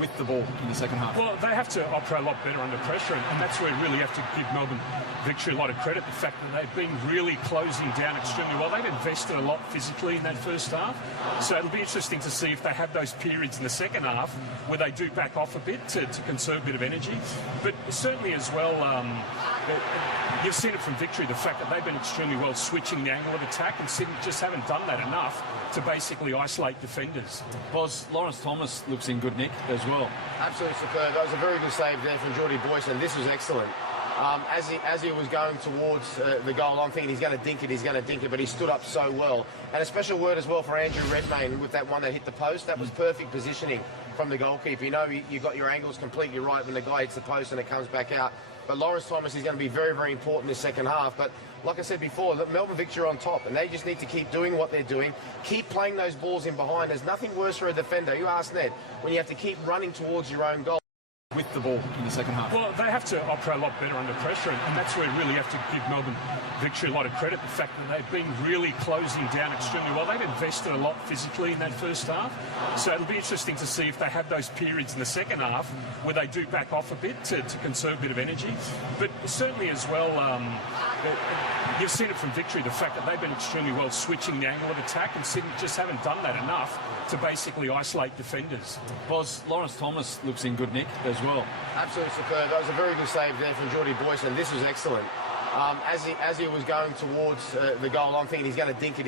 with the ball in the second half? Well, they have to operate a lot better under pressure, and that's where we really have to give Melbourne Victory a lot of credit. The fact that they've been really closing down extremely well. They've invested a lot physically in that first half, so it'll be interesting to see if they have those periods in the second half where they do back off a bit to conserve a bit of energy. But certainly as well, you've seen it from Victory, the fact that they've been extremely well switching the angle of attack, and Sydney just haven't done that enough to basically isolate defenders. Lawrence Thomas looks in good nick as well. Absolutely superb. That was a very good save there from Geordie Boyce, and this was excellent. As he was going towards the goal, I'm thinking he's going to dink it, but he stood up so well. And a special word as well for Andrew Redmayne with that one that hit the post. That was perfect positioning from the goalkeeper. You know, you got your angles completely right when the guy hits the post and it comes back out. But Lawrence Thomas is going to be very, very important this second half. But like I said before, Melbourne Victory are on top, and they just need to keep doing what they're doing. Keep playing those balls in behind. There's nothing worse for a defender. You ask Ned, when you have to keep running towards your own goal. With the ball in the second half? Well, they have to operate a lot better under pressure, and that's where we really have to give Melbourne Victory a lot of credit. The fact that they've been really closing down extremely well. They've invested a lot physically in that first half, so it'll be interesting to see if they have those periods in the second half where they do back off a bit to conserve a bit of energy. But certainly as well, you've seen it from Victory, the fact that they've been extremely well switching the angle of attack, and Sydney just haven't done that enough to basically isolate defenders. Lawrence Thomas looks in good nick as well. Absolutely superb. That was a very good save there from Geordie Boyce, and this was excellent. As he was going towards the goal, I'm thinking he's going to dink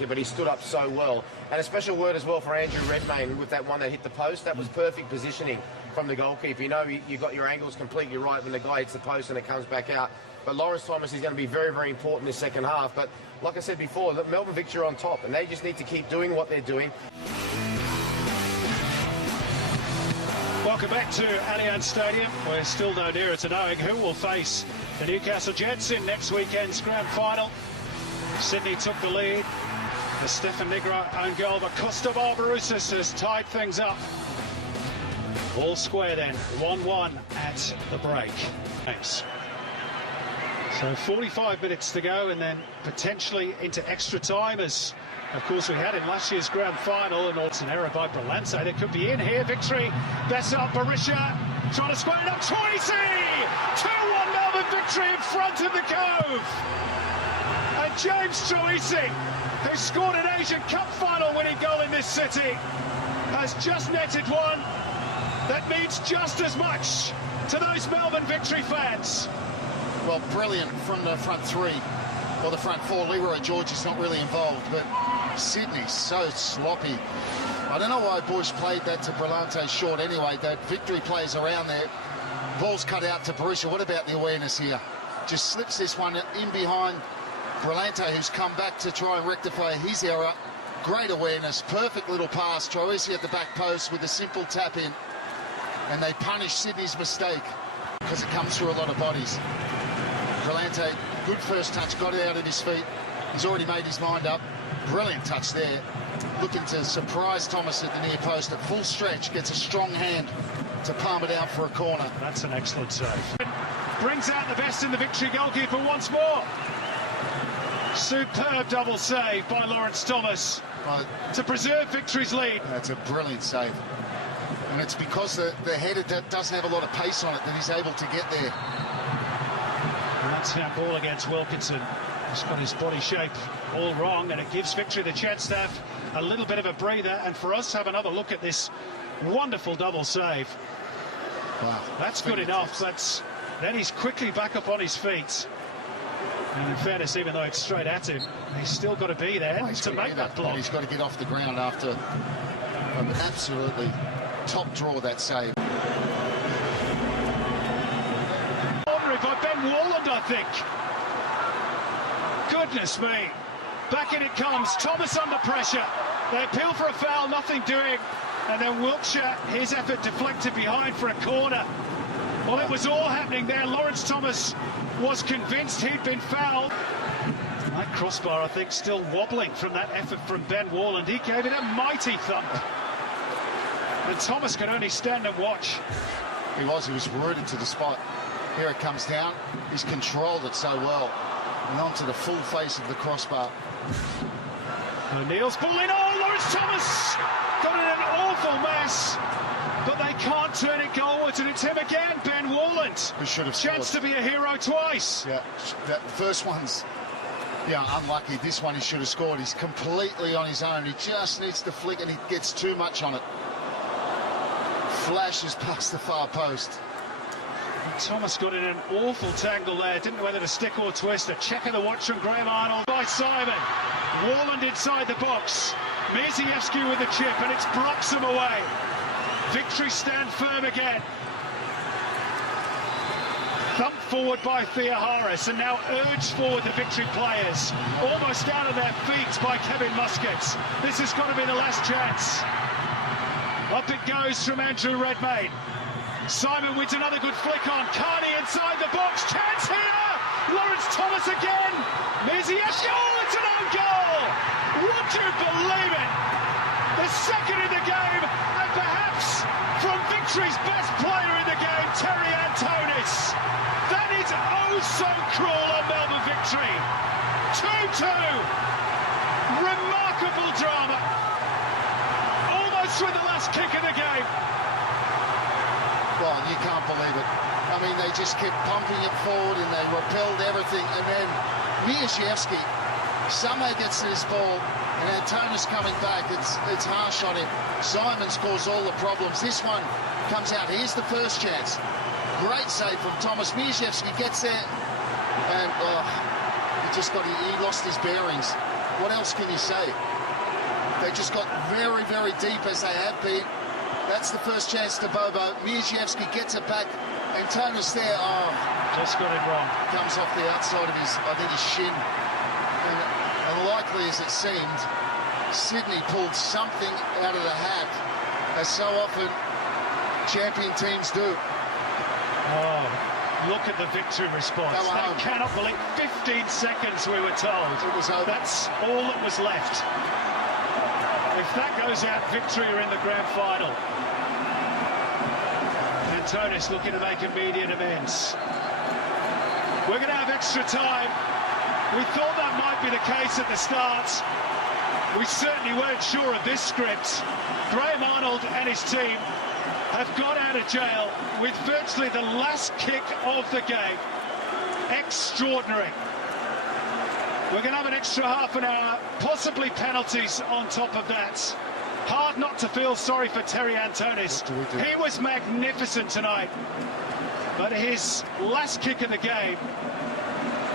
it, but he stood up so well. And a special word as well for Andrew Redmayne with that one that hit the post. That was perfect positioning from the goalkeeper. You know, you got your angles completely right when the guy hits the post and it comes back out. But Lawrence Thomas is going to be very, very important this second half. But like I said before, Melbourne Victory are on top, and they just need to keep doing what they're doing. Welcome back to Allianz Stadium. We're still no nearer to knowing who will face the Newcastle Jets in next weekend's grand final. Sydney took the lead. The Stefan Negro own goal, but Costa Barbarouses has tied things up. All square then, 1-1 at the break. Thanks. So 45 minutes to go, and then potentially into extra time, as of course we had in last year's grand final. And it's an error by Brillante that could be in here. Victory, that's up. Berisha trying to square it up. Troisi! 2-1 Melbourne Victory in front of the Cove. And James Troisi, who scored an Asian Cup final winning goal in this city, has just netted one that means just as much to those Melbourne Victory fans. Well, brilliant from the front three, or the front four. Leroy George is not really involved, but Sydney's so sloppy. I don't know why Bush played that to Brillante short anyway. That Victory plays around there. Ball's cut out to Berisha. What about the awareness here? Just slips this one in behind Brillante, who's come back to try and rectify his error. Great awareness, perfect little pass. Troisi at the back post with a simple tap in. And they punish Sydney's mistake because it comes through a lot of bodies. Brillante, good first touch, got it out at his feet. He's already made his mind up. Brilliant touch there. Looking to surprise Thomas at the near post at full stretch. Gets a strong hand to palm it out for a corner. That's an excellent save. Brings out the best in the Victory goalkeeper once more. Superb double save by Lawrence Thomas to preserve Victory's lead. That's a brilliant save. And it's because the header doesn't have a lot of pace on it that he's able to get there. And that's our ball against Wilkinson. He's got his body shape all wrong, and it gives Victory the chance to have a little bit of a breather, and for us have another look at this wonderful double save. Wow. That's good enough. Then he's quickly back up on his feet. And in fairness, even though it's straight at him, he's still got to be there to make that block. He's got to get off the ground after an absolutely top draw, that save. By Ben Warland, I think. Goodness me. Back in it comes. Thomas under pressure. They appeal for a foul, nothing doing. And then Wiltshire, his effort deflected behind for a corner. Well, it was all happening there. Lawrence Thomas was convinced he'd been fouled. That crossbar, I think, still wobbling from that effort from Ben Warland. He gave it a mighty thump. And Thomas could only stand and watch. He was rooted to the spot. Here it comes down. He's controlled it so well. And onto the full face of the crossbar. O'Neill's ball in. Oh, Lawrence Thomas got in an awful mess. but they can't turn it goalwards, and it's him again, Ben Warland. Who should have Chance to be a hero twice. Yeah, that first one's unlucky. This one he should have scored. He's completely on his own. He just needs to flick, and he gets too much on it. Flashes past the far post. Thomas got in an awful tangle there, didn't know whether to stick or twist. A check of the watch from Graham Arnold by Simon. Warland inside the box. Mierzejewski with the chip, and it's Broxham away. Victory stand firm again. Thumped forward by Thea Harris, and now urged forward the Victory players. Almost out of their feet by Kevin Muscat. This has got to be the last chance. Up it goes from Andrew Redmayne. Simon wins another good flick on. Carney inside the box. Chance here! Lawrence Thomas again! Mierzejewski, oh, it's an own goal! Would you believe it? The second in the game, and perhaps from Victory's best player in the game, Terry Antonis. That is oh so cruel on Melbourne Victory. 2-2. Remarkable drama. Almost with the last kick of the game. Well, you can't believe it. I mean, they just kept pumping it forward and they repelled everything. And then Mierzejewski somehow gets to this ball, and Antonis coming back. It's harsh on him. Simon's caused all the problems. This one comes out. Here's the first chance. Great save from Thomas. Mierzejewski gets there, and he lost his bearings. What else can you say? They just got very, very deep as they have been. That's the first chance to Bobo. Mierzejewski gets it back. Antonis there, just got it wrong. Comes off the outside of his shin. And likely as it seemed, Sydney pulled something out of the hat, as so often champion teams do. Oh, look at the Victory response. They cannot believe 15 seconds, we were told. It was over. That's all that was left. If that goes out, Victory are in the grand final. Antonis looking to make immediate amends. We're going to have extra time. We thought that might be the case at the start. We certainly weren't sure of this script. Graham Arnold and his team have got out of jail with virtually the last kick of the game. Extraordinary. We're going to have an extra half an hour, possibly penalties on top of that. Hard not to feel sorry for Terry Antonis. He was magnificent tonight. But his last kick of the game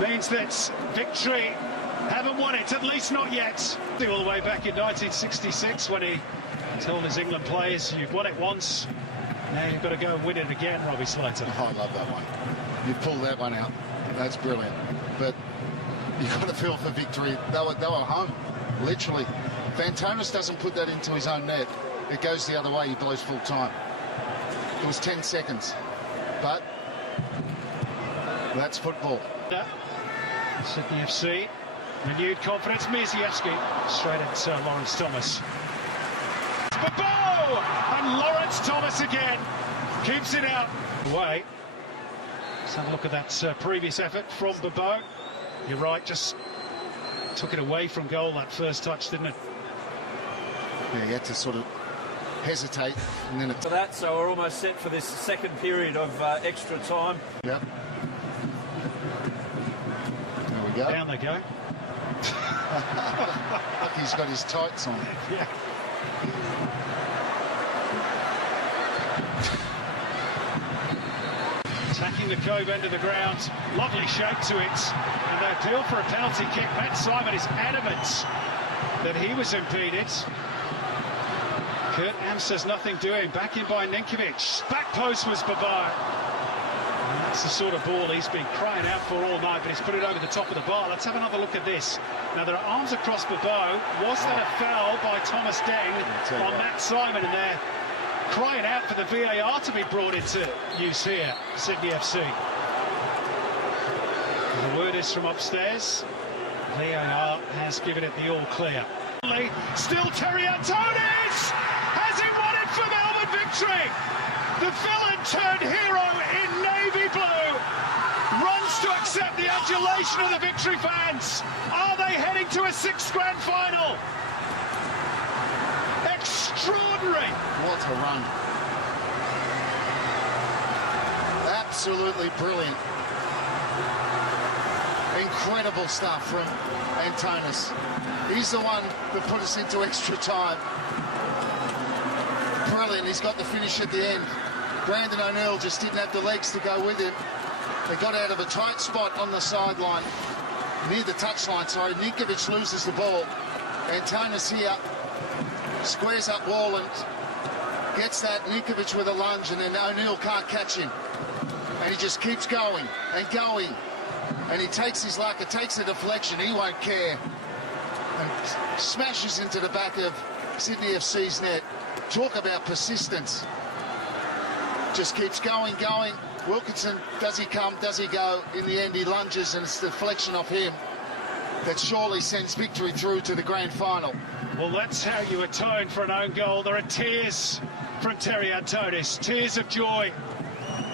means that Victory haven't won it, at least not yet. All the way back in 1966 when he told his England players, you've won it once, now you've got to go and win it again, Robbie Slater. Oh, I love that one. You pulled that one out. That's brilliant. But you've got to feel for Victory. They were home, literally. If Antonis doesn't put that into his own net, it goes the other way, he blows full time. It was 10 seconds. But that's football. Sydney FC, renewed confidence. Mierzejewski straight at Lawrence Thomas. Bobo! And Lawrence Thomas again keeps it out. Away. Let's have a look at that previous effort from Bobo. You're right, just took it away from goal, that first touch, didn't it? Yeah, he had to sort of hesitate, and then For that, so we're almost set for this second period of extra time. Yep. There we go. Down they go. Look, he's got his tights on. Yeah. Attacking the Cove end of the ground. Lovely shape to it. And they appeal for a penalty kick. Matt Simon is adamant that he was impeded. Kurt Amster's nothing doing. Back in by Ninkovic. Back post was Bobo. And that's the sort of ball he's been crying out for all night, but he's put it over the top of the bar. Let's have another look at this. Now, there are arms across Bobo. Was that a foul by Thomas Deng on Matt Simon? And they're crying out for the VAR to be brought into use here, Sydney FC. The word is from upstairs. VAR has given it the all clear. Still Terry Antonis! Has he won it for Melbourne Victory? The villain turned hero in navy blue runs to accept the adulation of the Victory fans. Are they heading to a sixth grand final? Extraordinary. What a run. Absolutely brilliant. Incredible stuff from Antonis. He's the one that put us into extra time. Brilliant. He's got the finish at the end. Brandon O'Neill just didn't have the legs to go with him. They got out of a tight spot on the sideline, near the touchline. Sorry, Ninkovic loses the ball. Antonis here squares up wall and gets that. Ninkovic with a lunge, and then O'Neill can't catch him. And he just keeps going and going. And he takes his luck. It takes a deflection. He won't care. And smashes into the back of Sydney FC's net. Talk about persistence. Just keeps going. Wilkinson, does he come, does he go? In the end, he lunges, and it's the deflection off him that surely sends victory through to the grand final. Well, that's how you atone for an own goal. There are tears from Terry Antonis, tears of joy,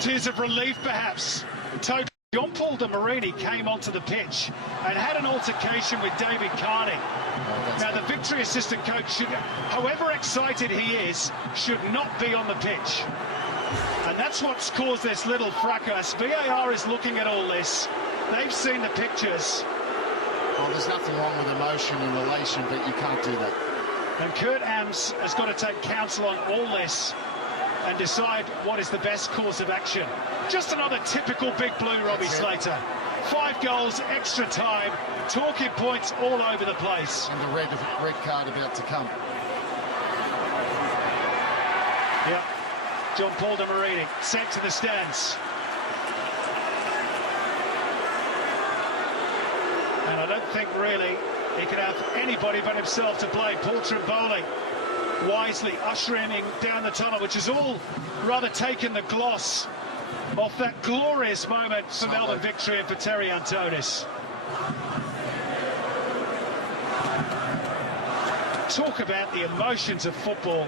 tears of relief perhaps. John Paul de Marini came onto the pitch and had an altercation with David Carney. Now, the victory assistant coach, however excited he is, should not be on the pitch. And that's what's caused this little fracas. VAR is looking at all this. They've seen the pictures. Well, there's nothing wrong with emotion and elation, but you can't do that. And Kurt Ams has got to take counsel on all this and decide what is the best course of action. Just another typical Big Blue Robbie Slater. 5 goals, extra time, talking points all over the place. And the red card about to come. Yeah. John Paul de Marini sent to the stands. And I don't think really he can have anybody but himself to blame. Paul Trimboli wisely ushering him down the tunnel, which has all rather taken the gloss off that glorious moment for Melbourne victory and for Terry Antonis. Talk about the emotions of football.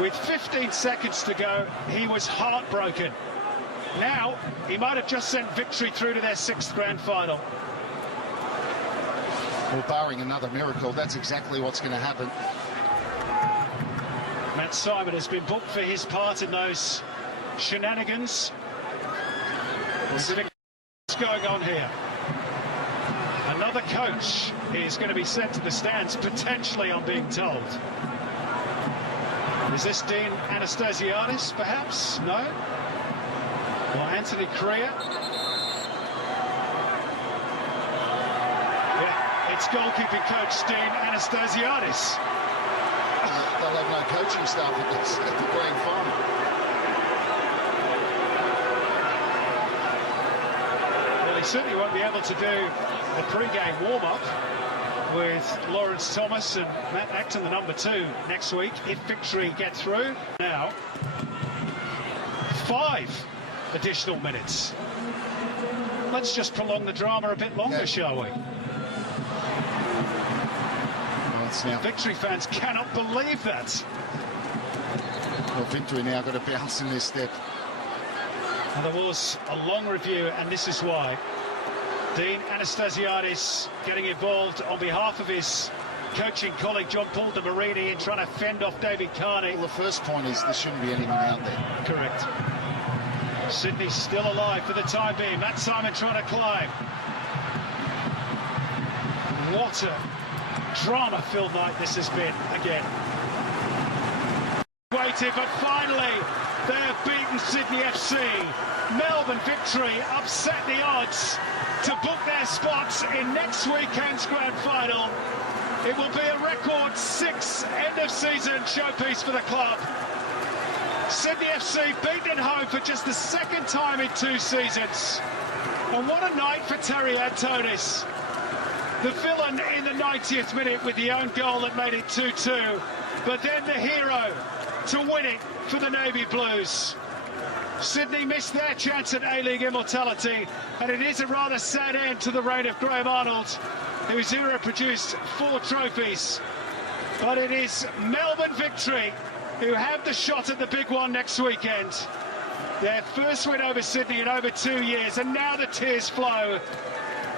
With 15 seconds to go, he was heartbroken. Now, he might have just sent victory through to their 6th grand final. Well, barring another miracle, that's exactly what's going to happen. Matt Simon has been booked for his part in those shenanigans. What's going on here? Another coach is going to be sent to the stands, potentially, I'm being told. Is this Dean Anastasiadis, perhaps? No? Well, Anthony Correa. Yeah, it's goalkeeping coach Dean Anastasiadis. They'll have no coaching staff at the grand final. Well, he certainly won't be able to do the pre-game warm-up with Lawrence Thomas and Matt Acton, the number 2, next week, if victory get through. Now, 5 additional minutes. Let's just prolong the drama a bit longer, shall we? Now, victory fans cannot believe that. Well, victory now got to bounce in their step. And there was a long review, and this is why. Dean Anastasiadis getting involved on behalf of his coaching colleague John Paul de Marini in trying to fend off David Carney. Well, the first point is there shouldn't be anyone out there. Correct. Sydney's still alive for the time being. Matt Simon trying to climb. What a drama-filled night this has been again. Waited, but finally they have beaten Sydney FC. Melbourne victory upset the odds to book their spots in next weekend's grand final. It will be a record 6 end-of-season showpiece for the club. Sydney FC beaten at home for just the 2nd time in 2 seasons. And what a night for Terry Antonis. The villain in the 90th minute with the own goal that made it 2-2. But then the hero to win it for the Navy Blues. Sydney missed their chance at A-League immortality, and it is a rather sad end to the reign of Graham Arnold, whose era produced 4 trophies. But it is Melbourne victory who have the shot at the big one next weekend. Their first win over Sydney in over 2 years, and now the tears flow.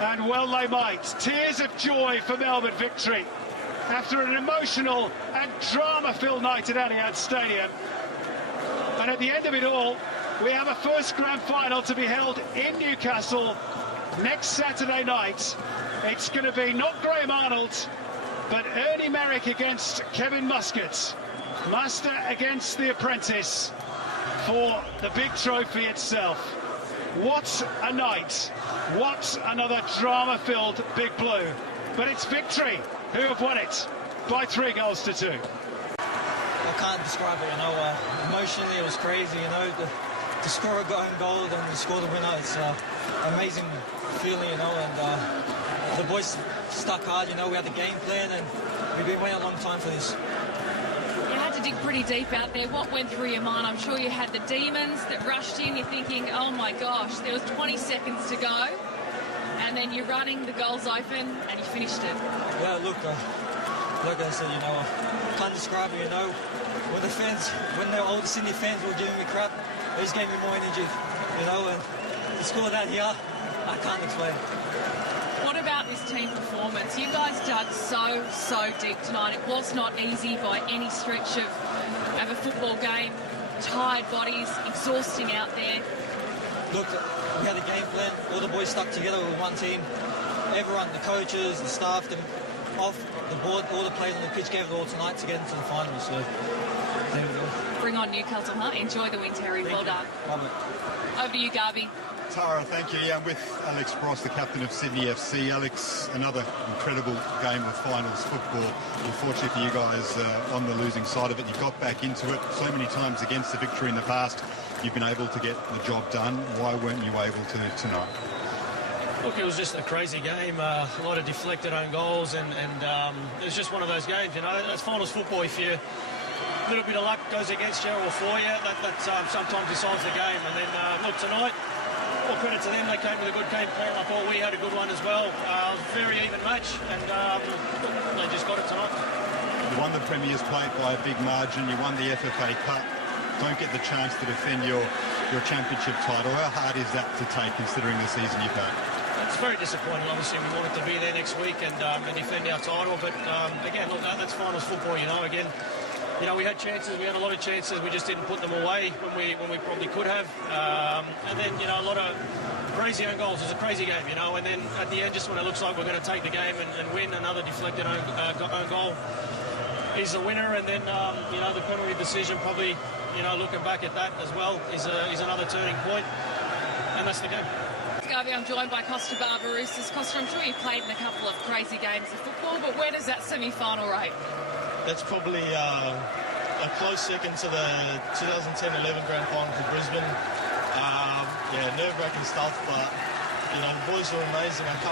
And well they might. Tears of joy for Melbourne victory after an emotional and drama-filled night at Allianz Stadium. And at the end of it all, We have a first grand final to be held in Newcastle next Saturday night. It's going to be not Graham Arnold, but Ernie Merrick against Kevin Muscat. Master against the apprentice for the big trophy itself. What a night. What another drama-filled Big Blue. But it's Victory who have won it by 3 goals to 2. I can't describe it, you know. Emotionally, it was crazy, you know. To score a goal and to score the winner, it's an amazing feeling, you know. And the boys stuck hard, you know. We had the game plan, and we've been waiting a long time for this. You had to dig pretty deep out there. What went through your mind? I'm sure you had the demons that rushed in. You're thinking, oh my gosh, there was 20 seconds to go. And then you're running, the goal's open, and you finished it. Yeah, look, like I said, you know, I can't describe it, you know. When the fans, when the old Sydney fans were giving me crap, they just gave me more energy, you know, and to score that here, I can't explain. What about this team performance? You guys dug so deep tonight. It was not easy by any stretch of a football game. Tired bodies, exhausting out there. Look, we had a game plan. All the boys stuck together with one team. Everyone, the coaches, the staff, off the board, all the players on the pitch gave it all tonight to get into the finals. So there we go. Bring on Newcastle, huh? Enjoy the win, Terry. Well done. Love it. Over to you, Garby. Tara, thank you. Yeah, I'm with Alex Bross, the captain of Sydney FC. Alex, another incredible game of finals football. Unfortunately for you guys, on the losing side of it, you got back into it so many times against the Victory in the past. You've been able to get the job done. Why weren't you able to tonight? Look, it was just a crazy game. A lot of deflected own goals, and it was just one of those games, you know. It's finals football. If you a little bit of luck goes against you or for you, that sometimes decides the game. And then, look, tonight, all credit to them. They came with a good game plan. I thought we had a good one as well. It was a very even match, and they just got it tonight. You won the Premier's Plate by a big margin. You won the FFA Cup. Don't get the chance to defend your championship title. How hard is that to take, considering the season you've had? It's very disappointing. Obviously, we wanted to be there next week and defend our title. But again, look, that's finals football. You know, again, you know, we had chances. We had a lot of chances. We just didn't put them away when we probably could have. And then, you know, a lot of crazy own goals. It was a crazy game, you know. And then at the end, just when it looks like we're going to take the game and win, another deflected own goal is the winner. And then, you know, the penalty decision probably, you know, looking back at that as well, is another turning point. And that's the game. Garvey, I'm joined by Costa Barbarousas. Costa, I'm sure you played in a couple of crazy games of football, but where does that semi-final rate? That's probably a close second to the 2010-11 Grand Final for Brisbane. Yeah, nerve-wracking stuff, but, you know, the boys were amazing. I can't